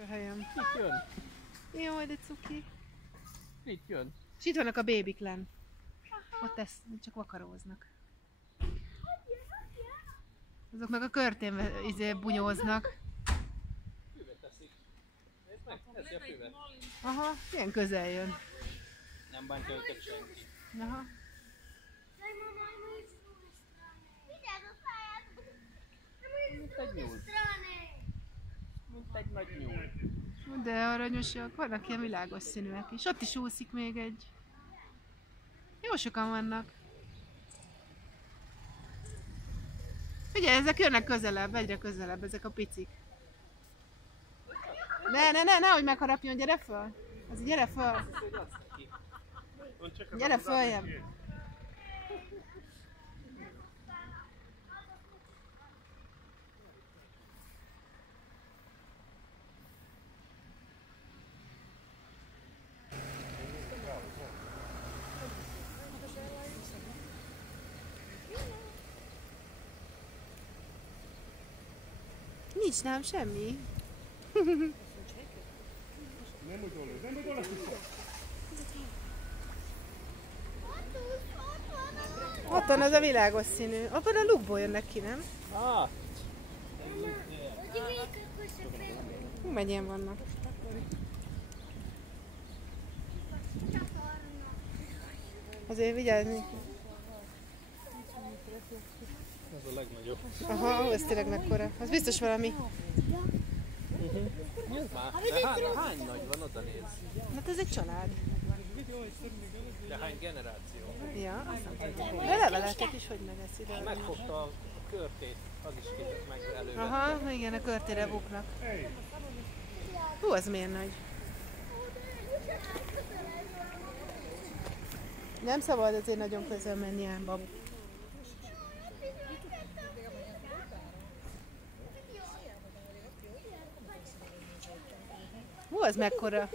a helyem. Itt jön. Jaj, de cuki. Itt jön. És itt vannak a bébik lenn. Ott csak vakaróznak. Azok meg a körtén bunyóznak. Füvet teszik. Nézd meg, teszi a füvet. Aha, ilyen közel jön. Nem bántja őket senki. Aha. Mint egy nyúl. Mint egy nagy nyúl. De aranyosak, vannak ilyen világos színűek is. Ott is úszik még egy. Jó sokan vannak. Figyelj, ezek jönnek közelebb, egyre közelebb, ezek a picik. Nehogy megharapjon, gyere föl! Az gyere föl! Gyere följebb! Nincs nálam semmi. Nem udolod. Ott van az a világos színű. Abban a lukból jönnek ki, nem? Ah! Hú, mennyien vannak. Azért vigyázni. Ez a legnagyobb. Aha, ez tényleg mekkora. Az biztos valami. Nézd már, de hány nagy van, oda néz. Hát ez egy család. De hány generáció. Ja, de leveleket is hogy megeszi ide. Megfogta a körtét, az is kizett meg előre. Aha, igen, a körtére buknak. Hú, az miért nagy? Nem szabad azért nagyon közel menni ám, babu. Hú, az mekkora?